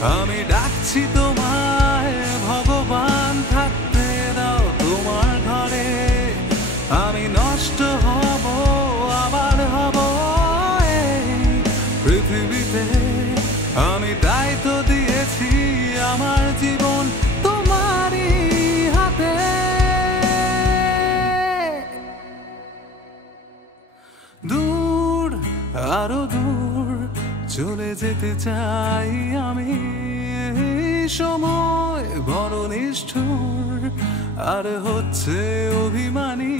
আমি ডাকছি তোমায় ভগবান, থাকতে দাও তোমার ঘরে। আমি নষ্ট হব আবার হব এই পৃথিবীতে। আমি তাই তো দিয়েছি আমার জীবন তোমারই হাতে। দূর, আরো দূর চলে যেতে চাই আমি। সময় বড় নিষ্ঠুর, আর হচ্ছে অভিমানী।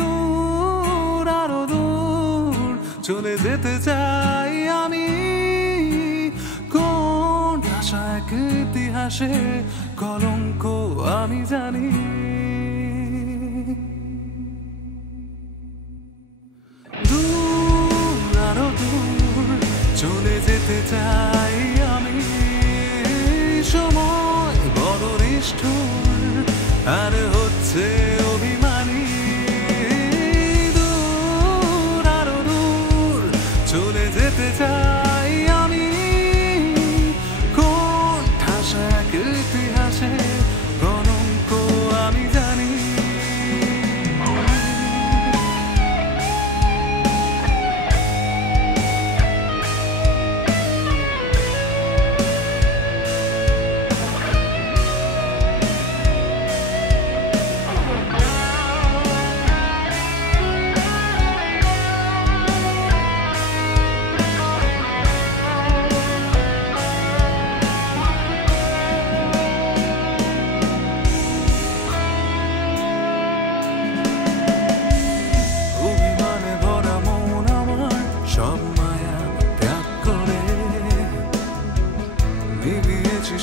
দূর, আরো দূর চলে যেতে চাই আমি। কোন ভাষা এক ইতিহাসে কলঙ্ক আমি জানি। দূর, আরো দূর চলে যেতে চাই আমি। সময় বড় নিষ্ঠুর, আর হচ্ছে অভিমানী। দূর, আরো দূর চলে যেতে চাই আমি। কোন ঠাসা এক ইতিহাসে কলঙ্ক আমি জানি।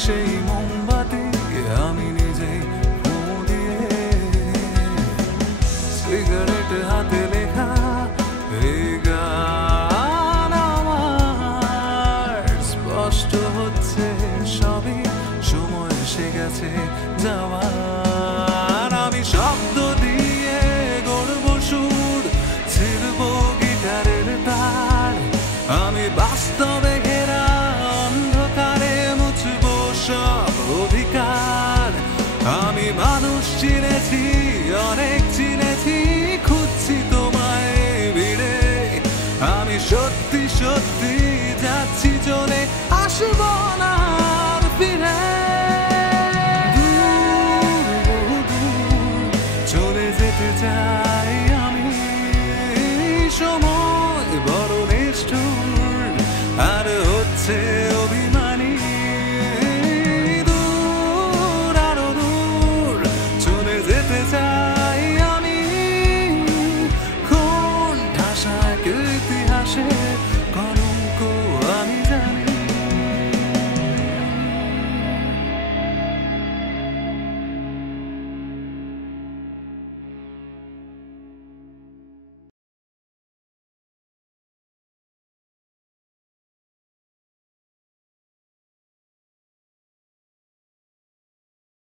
সেই মোমবাতি আমি নিজেই ফুঁ দিয়ে, সিগারেট হাতে লেখা এই গান আমার। স্পষ্ট হচ্ছে সবই সময় এসে গেছে যাওয়ার। আমি শব্দ দিয়ে গড়ব সুর, ছিড়ব গিটারের তার। আমি বাস্তবে ঘেরা অন্ধকারে মুছব সব অধিকার। আমি মানুষ চিনেছি, অনেক চিনেছি, খুঁজছি তোমায় ভিড়ে। আমি সত্যি সত্যি যাচ্ছি চলে, আসব না আর ফিরে। দূর, দূর চলে যেতে চাই আমি। সময় বড় নিষ্ঠুর, আর হচ্ছে